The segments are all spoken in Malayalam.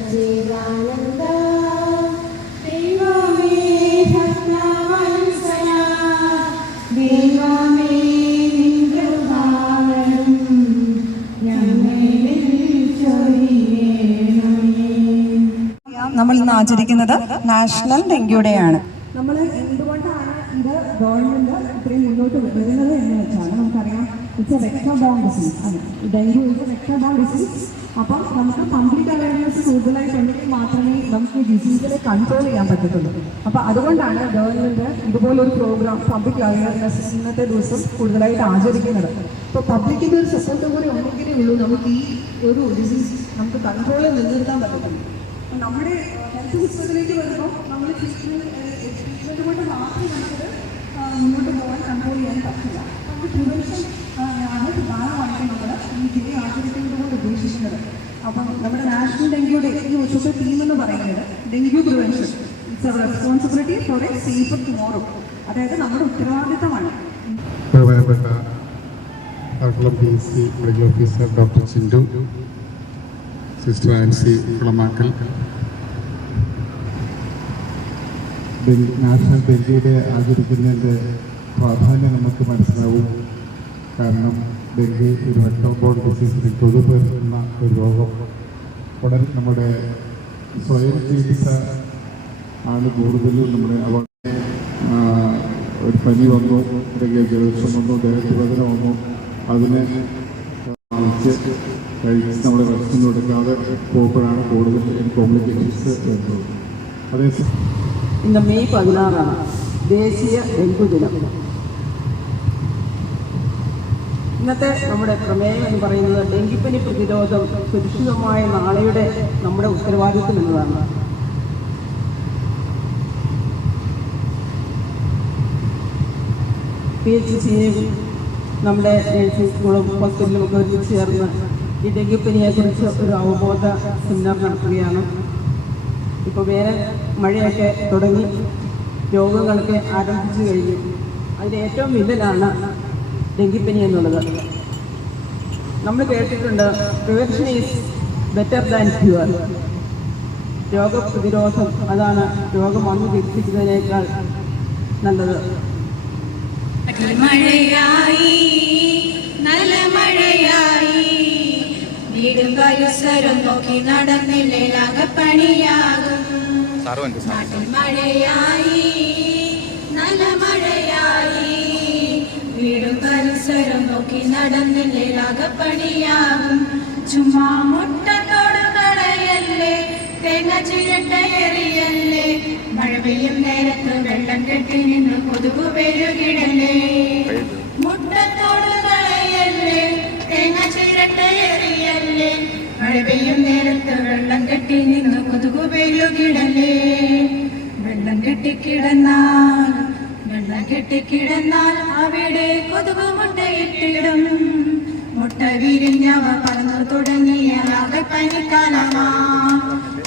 സച്ചിദാനന്ദ ദൈവമേ ഭക്തവത്സല ദൈവമേ നിൻകൃപാവരം ഞങ്ങളിൽ ചൊരിയണമേ. നമ്മൾ ഇന്ന് ആചരിക്കുന്നത് നാഷണൽ ഡെങ്കു ഡേ ആണ്. നമ്മൾ എന്തുകൊണ്ടാണ് ഇത് ഗവൺമെന്റ് ഇത്രയും മുന്നോട്ട് വരുന്നത് എന്ന് വെച്ചാൽ നമുക്കറിയാം, it's a vector borne disease. അതെ, dengue is a vector borne disease. അപ്പം നമുക്ക് പബ്ലിക് അവയർനെസ് കൂടുതലായിട്ടുണ്ടെങ്കിൽ മാത്രമേ നമുക്ക് ഈ ഡിസീസിനെ കൺട്രോൾ ചെയ്യാൻ പറ്റത്തുള്ളൂ. അപ്പം അതുകൊണ്ടാണ് ഗവൺമെന്റ് ഇതുപോലൊരു പ്രോഗ്രാം പബ്ലിക് അവയർനെസ് ഇന്നത്തെ ദിവസം കൂടുതലായിട്ട് ആചരിക്കുന്നത്. ഇപ്പോൾ പബ്ലിക്കിൻ്റെ ഒരു സപ്പോർട്ട് കൂടി ഉണ്ടെങ്കിലേ ഉള്ളൂ നമുക്ക് ഈ ഒരു ഡിസീസ് നമുക്ക് കൺട്രോളിൽ നിലനിർത്താൻ പറ്റത്തുള്ളൂ. നമ്മുടെ ഹെൽത്ത് സിസ്റ്റത്തിലേക്ക് വരുമ്പോൾ നമ്മൾ ട്രീറ്റ്മെൻറ്റ് കൊണ്ട് മാത്രം നമുക്കത് മുന്നോട്ട് പോകാൻ കൺട്രോൾ ചെയ്യാൻ പറ്റില്ല. നമുക്ക് പ്രിവെൻഷൻ ആണ് പ്രധാനമായിട്ടും നമ്മൾ ഈ ഡേ ആചരിക്കുന്നത് കൊണ്ട് ഉദ്ദേശിക്കുന്നത്. അപ്പം നമ്മുടെ നാഷണൽ ഡെങ്കു ഡേ ഈ വർഷത്തെ തീം എന്ന് പറയുന്നത് dengue prevention it's a responsibility for a safer tomorrow. അതായത് നമ്മുടെ ഉത്തരവാദിത്തമാണ്. ബഹുമാനപ്പെട്ട DC medical officer doctor Chindu, sister Ancy Kulamakkal, national dengue day ആചരിക്കുന്നതിൻ്റെ പ്രാധാന്യം നമുക്ക് മനസ്സിലാവും. കാരണം ഡെങ്കു ഒരു വെക്ടർ ബോൺ ഡിസീസിന് തൊടുപേറുന്ന ഒരു രോഗം. ഉടൻ നമ്മുടെ സ്വയം ചികിത്സ ആണ് കൂടുതലും. നമ്മുടെ അവിടെ ഒരു പനി വന്നു, അല്ലെങ്കിൽ ജലദോഷം വന്നു, ദേഹത്ത് വേദന വന്നു, അതിനെ കഴിച്ച് നമ്മുടെ റെസ്റ്റ് കൊടുക്കാതെ പോകുമ്പോഴാണ് കൂടുതൽ കോംപ്ലിക്കേഷൻസ് വരുന്നത്. അതേസമയം ഇന്ന് മെയ് 16 ദേശീയ ഡെങ്കു ദിനം. ഇന്നത്തെ നമ്മുടെ പ്രമേയം എന്ന് പറയുന്നത് ഡെങ്കിപ്പനി പ്രതിരോധം സുരക്ഷിതമായ നാളെയുടെ നമ്മുടെ ഉത്തരവാദിത്വം എന്നതാണ്. PHCയും നമ്മുടെ നഴ്സിംഗ് സ്കൂളും ഹോസ്പിറ്റലും ഒക്കെ ഒരുമിച്ച് ചേർന്ന് ഈ ഡെങ്കിപ്പനിയെക്കുറിച്ച് ഒരു അവബോധ സെമിനാർ നടത്തുകയാണ്. ഇപ്പോൾ വേറെ മഴയൊക്കെ തുടങ്ങി, രോഗങ്ങളൊക്കെ ആരംഭിച്ചു കഴിഞ്ഞു. അതിന് ഏറ്റവും വില്ലനാണ് ഡെങ്കിപ്പനി എന്നുള്ളത്. നമ്മൾ കേട്ടിട്ടുണ്ട്, prevention is better than cure. രോഗപ്രതിരോധം അതാണ് രോഗം വന്നു ചികിത്സിക്കുന്നതിനേക്കാൾ നല്ലത്. മഴയായി നല്ല മഴയായി വീടും പരിസരം നോക്കി നടന്നില്ലേ ആകപ്പണിയാകും. മഴയായി നല്ല മഴയായി വീടും പരിസരം നോക്കി നടന്നില്ലേ ആകപ്പണിയാകും. ചുമ്മാ മുട്ടത്തോട് കളയല്ലേ, തേങ്ങ ചിരട്ടയെറിയല്ലേ, മഴ പെയ്യും നേരത്ത് വെള്ളം കെട്ടി നിന്ന് കൊതുകു പെരുകിടല്ലേ. മുട്ടത്തോട് കളയല്ലേ, തേങ്ങ ചിരട്ടയെറിയല്ലേ, മഴ പെയ്യും നേരത്ത് വെള്ളം കെട്ടി നിന്ന് കൊതുകു പെരുകിടല്ലേ. വെള്ളം കെട്ടിക്കിടന്നാൽ അവിടെ കൊതുകു മുട്ടയിട്ടിടും. മുട്ട വിരിഞ്ഞവ പറന്നു തുടങ്ങിയ പനിക്കാലമാ.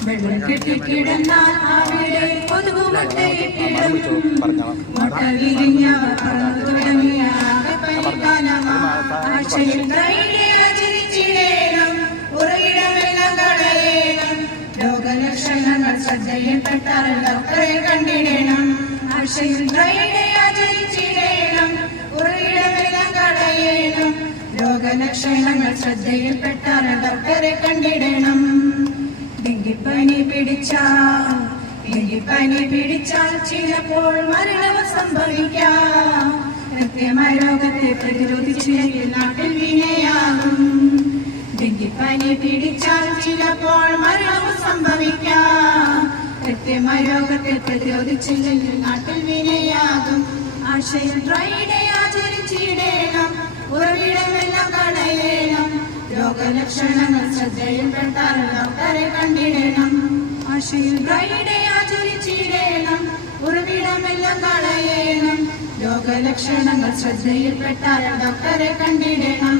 വെള്ളം കെട്ടിക്കിടന്നാൽ അവിടെ കൊതുകു മുട്ടയിട്ടിടും. മുട്ട വിരിഞ്ഞവ പറന്നു തുടങ്ങിയ പനിക്കാലമാ. ആഴ്ചയിൽ ഡ്രൈഡേ ആചരിച്ചിടേണം, ഉറയിടമെല്ലാം കളയണം, രോഗലക്ഷണങ്ങൾ ശ്രദ്ധയിൽപ്പെട്ടാൽ ഡോക്ടറെ കണ്ടിടണം. ആഴ്ചയിൽ ഡ്രൈഡേ ആചരിച്ചിടേണം, ഉറയിടമെല്ലാം കളയണം, രോഗലക്ഷണങ്ങൾ ശ്രദ്ധയിൽപ്പെട്ടാൽ ഡോക്ടറെ കണ്ടിടണം. ഡെങ്കിപ്പനി പിടിച്ചാൽ ചിലപ്പോൾ മരണവും സംഭവിക്കാം. കൃത്യമായ രോഗത്തെ പ്രതിരോധിച്ചില്ലെങ്കിൽ നാട്ടിൽ വിനയാകും. ഡെങ്കിപ്പനി പിടിച്ചാൽ ചിലപ്പോൾ മരണവും സംഭവിക്കാം. കൃത്യമായ രോഗത്തെ പ്രതിരോധിച്ചില്ലെങ്കിൽ നാട്ടിൽ വിനയാകും. ആഴ്ചയിൽ ഡ്രൈഡേ ആചരിച്ചിടേണം, ഉറവിടമെല്ലാം കളയണം, രോഗലക്ഷണങ്ങൾ ശ്രദ്ധയിൽപ്പെട്ടാൽ ഡോക്ടറെ കണ്ടിടണം. ആഴ്ചയിൽ ഡ്രൈഡേ ആചരിച്ചിടേണം, ഉറവിടമെല്ലാം കളയണം, രോഗലക്ഷണങ്ങൾ ശ്രദ്ധയിൽപ്പെട്ടാൽ ഡോക്ടറെ കണ്ടിടണം.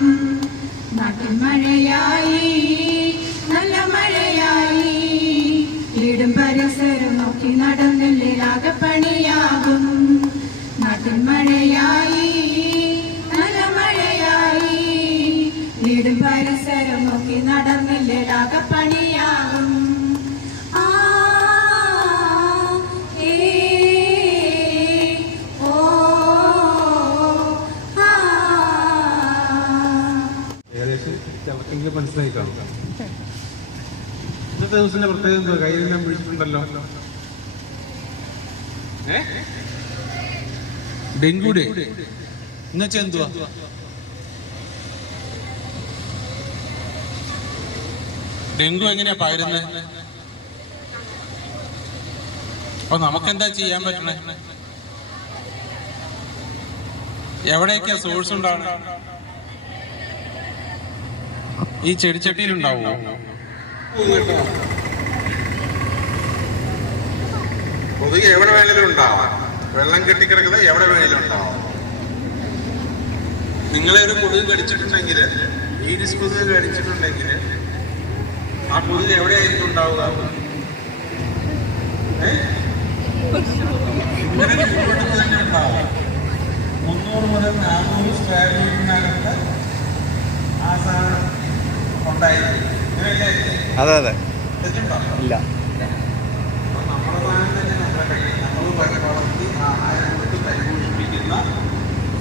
നാട്ടിൽ മഴയായി നല്ല മഴയായി വീടും പരിസരം നോക്കി നടന്നില്ലേ ആകപ്പണിയാകും. നാട്ടിൽ മഴയായി നല്ല മഴയായി വീടും പരിസരം നോക്കി നടന്നില്ലേ ആകപ്പണിയാകും. നിങ്ങൾക്ക് മനസ്സിലായി കാണും. ഇന്നത്തെ ദിവസത്തിന്റെ പ്രത്യേകത എന്തോ കയ്യിലെല്ലാം പിടിച്ചിട്ടുണ്ടല്ലോ. ഡെങ്കുടെ എന്നുവെച്ചാ എന്തുവാ? ഡെങ്കു എങ്ങനെയാ പകരുന്നത്? അപ്പൊ നമുക്കെന്താ ചെയ്യാൻ പറ്റണേ? എവിടെയൊക്കെയാ സോഴ്സ് ഉണ്ടാവണം? ഈ ചെടിച്ചട്ടിയിലുണ്ടാവുമോ? കൊതുക് എവിടെ വേണേലും ഉണ്ടാവാം. വെള്ളം കെട്ടിക്കിടക്കുന്നത് എവിടെ വേണേലും ഉണ്ടാവാം. നിങ്ങളെ ഒരു കൊതുക് കടിച്ചിട്ടുണ്ടെങ്കിൽ, ഈഡിസ് കൊതുക് കടിച്ചിട്ടുണ്ടെങ്കിൽ ആ കൊതുക് എവിടെയായിരിക്കും ഉണ്ടാവുക? ഇങ്ങനെ ചുറ്റുവട്ടത്ത് തന്നെ ഉണ്ടാവും. 300 മുതൽ 400 സ്ക്വയർ മീറ്ററിനകത്ത് ആ സാധനം ഉണ്ടായിരിക്കും. അതെ അതെ ഇല്ല. അപ്പൊ നമ്മുടെ സാധനം തന്നെ നമ്മുടെ കയ്യിൽ നമ്മൾ വളർത്തി ആഹാരം കൊടുത്ത് പരിപോഷിപ്പിക്കുന്ന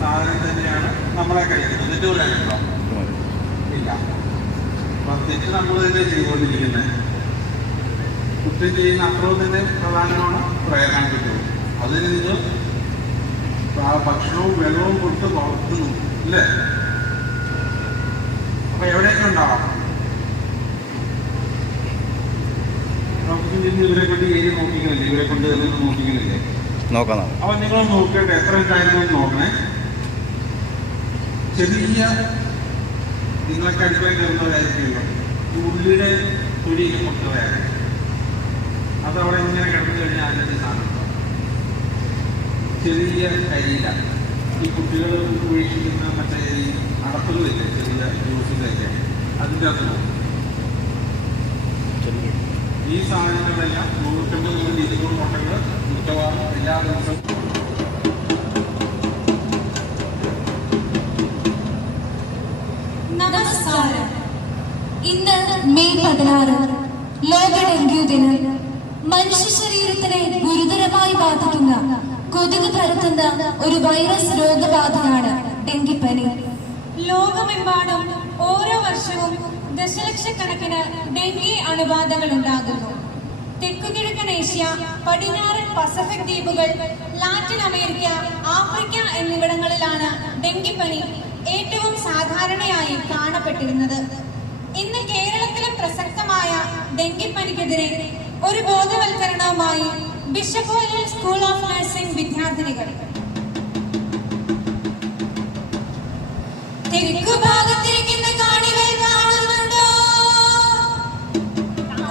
സാധനം തന്നെയാണ് നമ്മളെ കഴിക്കുന്നത്. തെറ്റ് പറയാനുണ്ടോ? ഇല്ല. അപ്പൊ തെറ്റ് നമ്മൾ തന്നെ ചെയ്തുകൊണ്ടിരിക്കുന്നത്. കുറ്റം ചെയ്യുന്ന അപ്പുറം തന്നെ പ്രധാനമാണ് പ്രേരണ കിട്ടും. അതിന് നിങ്ങൾ ഭക്ഷണവും വെള്ളവും കൊടുത്ത് വളർത്തുന്നു അല്ലേ? അപ്പൊ എവിടെയൊക്കെ ഉണ്ടാവാം? ഇവരെ കൊണ്ട് ഏരി നോക്കിക്കുന്നില്ലേ? ഇവരെ കൊണ്ട് നോക്കിക്കുന്നില്ലേ? നോക്കാം. അപ്പൊ നിങ്ങൾ നോക്കേണ്ട എത്ര കാര്യങ്ങൾ നോക്കണേ. ചെറിയ നിങ്ങൾക്ക് അടുക്കളയിൽ കയറുന്നവരായിരിക്കുമല്ലോ, ഉള്ളിയുടെ തൊഴിൽ കൊടുത്തവരായിരിക്കും. അതവിടെ ഇങ്ങനെ കിടന്നു കഴിഞ്ഞാൽ അതിൻ്റെ സാധനം ചെറിയ കരിയില. ഈ കുട്ടികൾ ഉപേക്ഷിക്കുന്ന മറ്റേ ഈ അടപ്പുകളില്ലേ, ചെറിയ ജ്യൂസിലൊക്കെ, അതിൻ്റെ അകത്ത് പോകും. ഈ സാധനങ്ങളെല്ലാം 150 മുതൽ 200 മുട്ടകൾ മിക്കവാറും എല്ലാ ദിവസവും. നമസ്കാരം. ഇന്ന് മെയ് 16 ലോക ഡെങ്കു ദിനം. മനുഷ്യ ശരീരത്തിനെ ഗുരുതരമായി ബാധിക്കുന്ന കൊതുക് പരത്തുന്ന ഒരു വൈറസ് രോഗബാധയാണ് ഡെങ്കിപ്പനി. ലോകമെമ്പാടും ഓരോ വർഷവും ദശലക്ഷക്കണക്കിന് ഡെങ്കി അണുബാധകൾ ഉണ്ടാകുന്നു. തെക്കുകിഴക്കൻ ഏഷ്യ, പടിഞ്ഞാറൻ പസഫിക് ദ്വീപുകൾ, ലാറ്റിൻ അമേരിക്ക, ആഫ്രിക്ക എന്നിവിടങ്ങളിലാണ് ഡെങ്കിപ്പനി ഏറ്റവും സാധാരണയായി കാണപ്പെട്ടിരുന്നത്. ഇന്ന് കേരളത്തിലും പ്രസക്തമായ ഡെങ്കിപ്പനിക്കെതിരെ ഒരു ബോധവൽക്കരണവുമായി Bishop Hill school of nursing വിദ്യാർത്ഥിനികൾ. തെക്കു ഭാഗത്തിരിക്കുന്ന കാണികൾ കാണുന്നുണ്ടോ?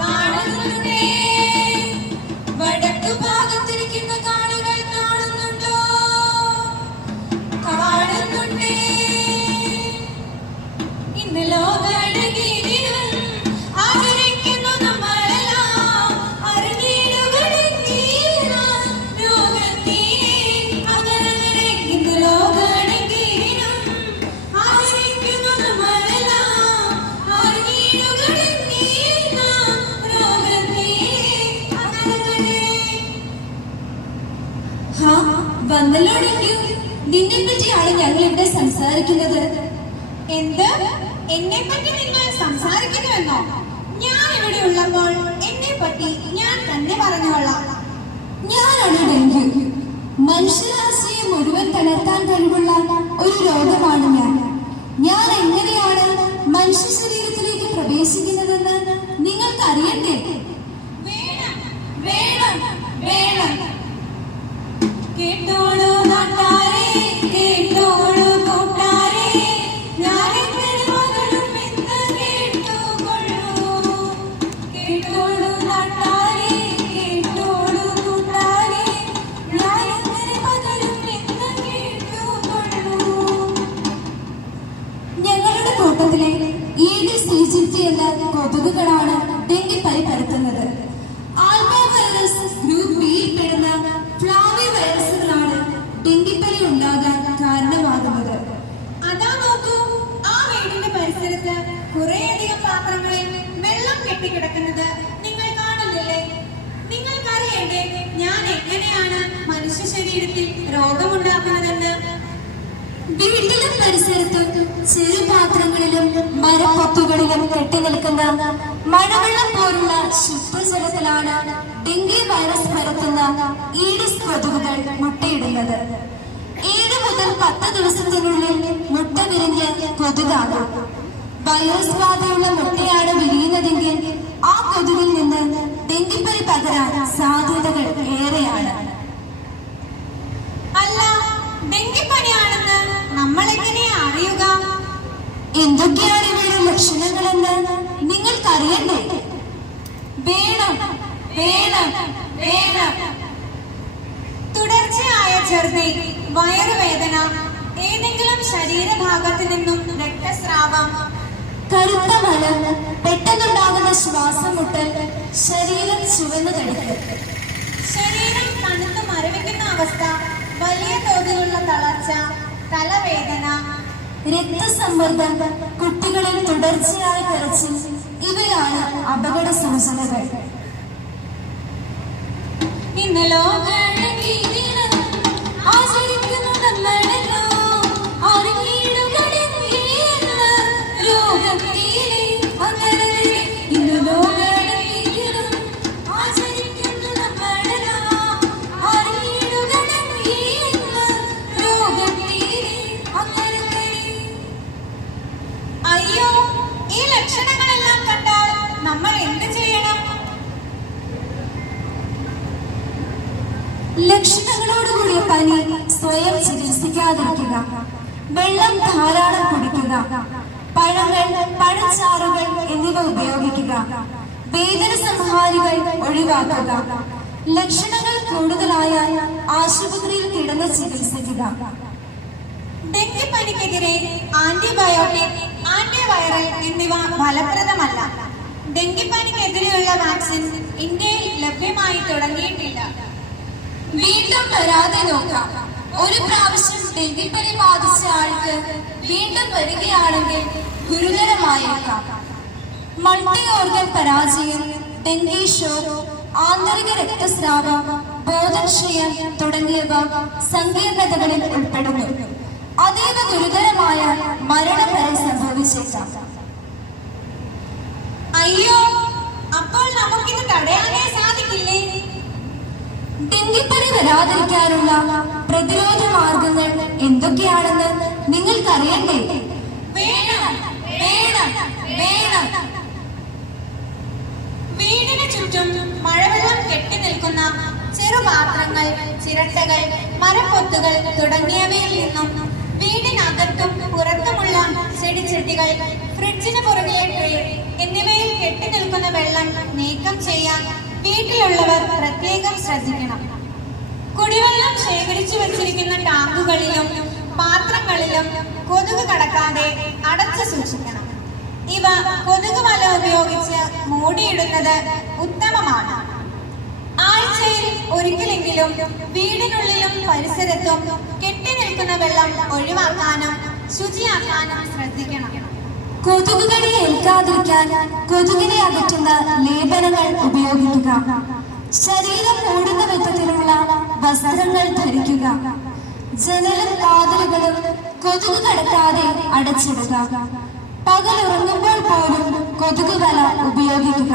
കാണുന്നുണ്ടേ. വടക്കു ഭാഗത്തിരിക്കുന്ന കാണികൾ കാണുന്നുണ്ടോ? കാണുന്നുണ്ടേ. ഇന്ന് ലോക ഡെങ്കി ദിനം ആചരിക്കുന്നു നമ്മളെല്ലാം. അറിഞ്ഞിടുക ഡെങ്കി രോഗത്തെ അങ്ങനെ. ഇന്ന് ലോക ഡെങ്കി ദിനം ആചരിക്കുന്നു നമ്മളെല്ലാം. അറിഞ്ഞിടുക ഡെങ്കി രോഗത്തെ അങ്ങനെ. വന്നല്ലോ ഡെങ്കു. നിന്നെ പറ്റിയാണ് ഞങ്ങൾ ഇവിടെ സംസാരിക്കുന്നത്. എന്ത്? എന്നെ പറ്റി നിങ്ങൾ സംസാരിക്കുന്നുവെന്നോ? ഞാൻ ഇവിടെ ഉള്ളപ്പോൾ എന്നെ പറ്റി ഞാൻ തന്നെ പറഞ്ഞുകൊള്ളാം. ഞാനാണ് ഡെങ്കു. മനുഷ്യരാശിയെ മുഴുവൻ തളർത്താൻ കഴിവുള്ള ഒരു രോഗമാണ് ഞാൻ. ഞാൻ എങ്ങനെയാണ് മനുഷ്യ ശരീരത്തിലേക്ക് പ്രവേശിക്കുന്നതെന്ന് നിങ്ങൾക്ക് അറിയണ്ടേ? വേണം വേണം വേണം. കേട്ടോളൂ നാട്ടാരെ, കേട്ടോളൂ കൂട്ടാരെ, ഞാനെങ്ങനെ പകരും എന്ന് കേട്ടുകൊള്ളൂ. കേട്ടോളൂ നാട്ടാരെ, കേട്ടോളൂ കൂട്ടാരെ, ഞാനെങ്ങനെ പകരും എന്ന് കേട്ടുകൊള്ളൂ. ഞങ്ങളുടെ കൂട്ടത്തിലെ ഈഡിസ് ഈജിപ്തി എന്ന കൊതുകുകളാണ് ഡെങ്കിപ്പനി പരത്തുന്നത്. ആൽബോ വൈറസ് ഗ്രൂപ്പ് ബിയിൽ പെടുന്ന ഫ്ലാവി വൈറസുകളാണ് ഡെങ്കിപ്പനി ഉണ്ടാകാൻ കാരണമാകുന്നത്. അതാ നോക്കൂ, ആ വീടിന്റെ പരിസരത്ത് കുറേയധികം പാത്രങ്ങളിൽ വെള്ളം കെട്ടിക്കിടക്കുന്നത് നിങ്ങൾ കാണില്ലേ? നിങ്ങൾക്കറിയണ്ടേ ഞാൻ എങ്ങനെയാണ് മനുഷ്യ ശരീരത്തിൽ രോഗമുണ്ടാക്കുന്നതെന്ന്? വീട്ടിലും പരിസരത്തും ചെറുപാത്രങ്ങളിലും മരപ്പൊത്തുകളിലും കെട്ടിനിൽക്കുന്ന മഴവെള്ളം പോലുള്ള ശുദ്ധജലത്തിലാണ് ഡെങ്കി വൈറസ് പരത്തുന്ന ഈഡിസ് കൊതുകുകൾ മുട്ടയിടുന്നത്. 7 മുതൽ 10 ദിവസത്തിനുള്ളിൽ മുട്ട വിരിഞ്ഞ് കൊതുകാകും. വൈറസ് ബാധയുള്ള മുട്ടയാണ് വിരിയുന്നതെങ്കിൽ ആ കൊതുകിൽ നിന്ന് ഡെങ്കിപ്പനി പകരാൻ സാധ്യതകൾ ഏറെയാണ്. അല്ല, ഡെങ്കിപ്പനിയാണെന്ന് നമ്മൾ എങ്ങനെയാ അറിയുക? എന്തൊക്കെയാണ് ഇവയുടെ ലക്ഷണങ്ങളെന്ന് നിങ്ങൾക്കറിയണ്ടേ? വേണം വേണം വേണം. തുടർച്ചയായ ഛർദി, വയറുവേദന, ഏതെങ്കിലും ശരീരഭാഗത്ത് നിന്നും രക്തസ്രാവം, കറുത്ത മലം, പെട്ടെന്നുണ്ടാകുന്ന ശ്വാസം മുട്ടൽ, ശരീരം ചുവന്നു തടിക്കും, ശരീരം തണുത്ത് മരവിക്കുന്ന അവസ്ഥ, വലിയ തോതിലുള്ള തളർച്ച, തലവേദന, രക്തസമ്മർദ്ദം, കുട്ടികളിൽ തുടർച്ചയായ കരച്ചിൽ ഇവയാണ് അപകട സൂചനകൾ. ഇന്ന് ലോകദിനം ആചരിക്കുന്നു നമ്മളെല്ലോ, അറിഞ്ഞിടുക ഡെങ്കി എന്ന രോഗത്തിലെ പകരവരെ. ഇന്ന് ലോകദിനം ആചരിക്കുന്നു നമ്മളെല്ലോ, അറിഞ്ഞിടുക ഡെങ്കി എന്ന രോഗത്തിലെ പകരവരെ. അയ്യോ, ഈ ലക്ഷണങ്ങളെല്ലാം കണ്ടാൽ നമ്മൾ എന്ത് ചെയ്യണം? ലക്ഷണങ്ങളോടുകൂടിയ പനി സ്വയം ചികിത്സിക്കാതിരിക്കുക, വെള്ളം ധാരാളം കുടിക്കുക, പഴങ്ങൾ, പഴച്ചാറുകൾ എന്നിവ ഉപയോഗിക്കുക, വേദന സംഹാരികൾ ഒഴിവാക്കുക. ലക്ഷണങ്ങൾ കൂടുതലായാൽ ആശുപത്രിയിൽ കിടന്ന് ചികിത്സിക്കുക. ഡെങ്കിപ്പനിക്കെതിരെ ആന്റിബയോട്ടിക്, ആന്റിവൈറൽ എന്നിവ ഫലപ്രദമല്ല. ഡെങ്കിപ്പനിക്കെതിരെയുള്ള വാക്സിൻ ഇന്ത്യയിൽ ലഭ്യമായി തുടങ്ങിയിട്ടില്ല. വീണ്ടും വരാതെ നോക്കാം. ഒരു പ്രാവശ്യം ഡെങ്കിപ്പനി ബാധിച്ച ആൾക്ക് വീണ്ടും വരികയാണെങ്കിൽ ഗുരുതരമായേക്കാം. മൾട്ടി ഓർഗൻ പരാജയം, ഡെങ്കി ഷോക്ക്, ആന്തരിക രക്തസ്രാവം, ബോധക്ഷയം തുടങ്ങിയവ സങ്കീർണതകളിൽ ഉൾപ്പെടുന്നു. അതീവ ഗുരുതരമായ മരണം വരെ സംഭവിച്ചേക്കാം. അയ്യോ, അപ്പോൾ നമുക്കിത് തടയാനേ സാധിക്കില്ലേ? ഡെങ്കിപ്പനി വരാതിരിക്കാനുള്ള പ്രതിരോധ മാർഗങ്ങൾ എന്തൊക്കെയാണെന്ന് നിങ്ങൾക്കറിയണ്ടേ? വേണം വേണം വേണം. വീടിന് ചുറ്റും മഴവെള്ളം കെട്ടി നിൽക്കുന്ന ചെറുപാത്രങ്ങൾ, ചിരട്ടകൾ, മരപ്പൊത്തുകൾ തുടങ്ങിയവയിൽ നിന്നും വീടിനകത്തും പുറത്തുമുള്ള ചെടിച്ചട്ടികൾ, ഫ്രിഡ്ജിന് പുറകിലെ ട്രേ എന്നിവയിൽ കെട്ടി നിൽക്കുന്ന വെള്ളം നീക്കം ചെയ്യാൻ വീട്ടിലുള്ളവർ പ്രത്യേകം ശ്രദ്ധിക്കണം. കുടിവെള്ളം ശേഖരിച്ചു വച്ചിരിക്കുന്ന ടാങ്കുകളിലും പാത്രങ്ങളിലും കൊതുക് കടക്കാതെ അടച്ചു സൂക്ഷിക്കണം. ഇവ കൊതുക് വല ഉപയോഗിച്ച് മൂടിയിടുന്നത് ഉത്തമമാണ്. ആഴ്ചയിൽ ഒരിക്കലെങ്കിലും വീടിനുള്ളിലും പരിസരത്തും കെട്ടി നിൽക്കുന്ന വെള്ളം ഒഴിവാക്കാനും ശുചിയാക്കാനും ശ്രദ്ധിക്കണം. കൊതുകുകടി ഏൽക്കാതിരിക്കാൻ കൊതുകിനെ അകറ്റുന്ന ലേപനങ്ങൾ ഉപയോഗിക്കുക. ശരീരം മൂടുന്ന വിധത്തിലുള്ള വസ്ത്രങ്ങൾ ധരിക്കുക. ജനലും വാതിലുകളും കൊതുക് കടക്കാതെ അടച്ചിടുക. പകൽ ഉറങ്ങുമ്പോൾ പോലും കൊതുക് വല ഉപയോഗിക്കുക.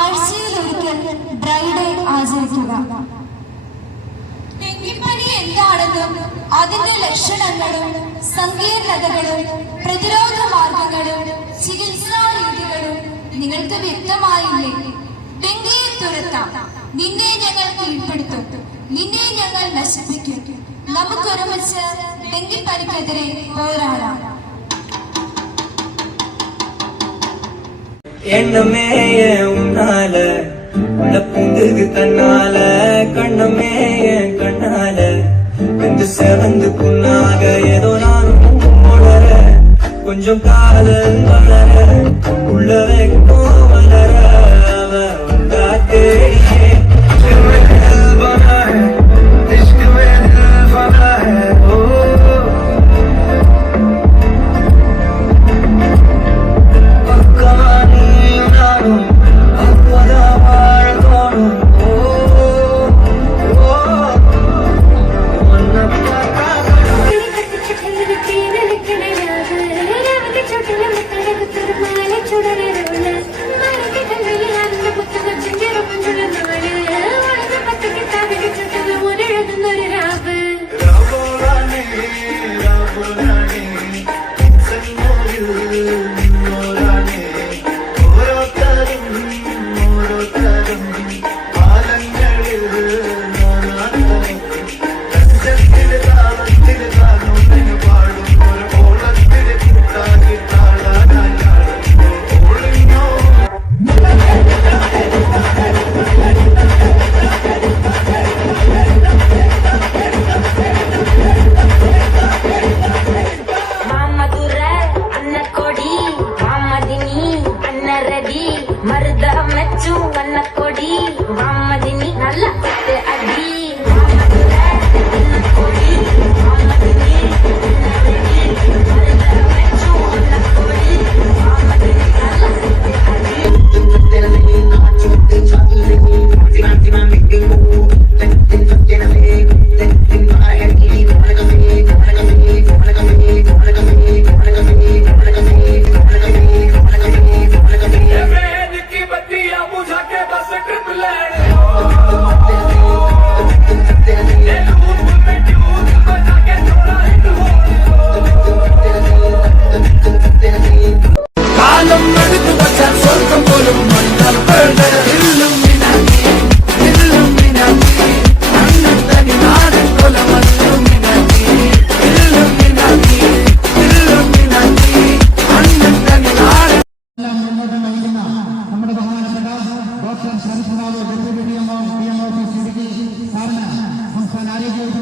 ആഴ്ചയിൽ ഒരിക്കൽ ഡ്രൈ ഡേ ആചരിക്കുക. ഡെങ്കിപ്പനി എന്താണെന്നും അതിന്റെ ലക്ഷണങ്ങളും സങ്കീർണതകളും പ്രതിരോധ മാർഗങ്ങളും ചികിത്സാ രീതികളും നിങ്ങൾക്ക് വ്യക്തമായില്ലേ? ഡെങ്കിയെ തുരത്താം. നിന്നെ ഞങ്ങൾ കീഴ്പ്പെടുത്തും. നിന്നെ ഞങ്ങൾ നശിപ്പിക്കും. നമുക്കൊരുമിച്ച് ഡെങ്കിപ്പനിക്കെതിരെ പോരാടാം. எண்ணமே உன்னால உள்ள புந்துக்கு தன்னால கண்ணமே என் கண்ணால வந்து சிறந்து புண்ணாக ஏதோ நானும் உணர கொஞ்சம் காதல் வளர உள்ள வைக்கும் வளர அவ உண்டா தேடியே Thank you. വെച്ചു വന്നക്കൊടി മമ്മദിനി നല്ല അടി നമ്മുടെ ബഹുമാനപ്പെട്ട doctor Sharath Rao deputy DMO of Idukki സാറിന് സംസ്ഥാന ആരോഗ്യ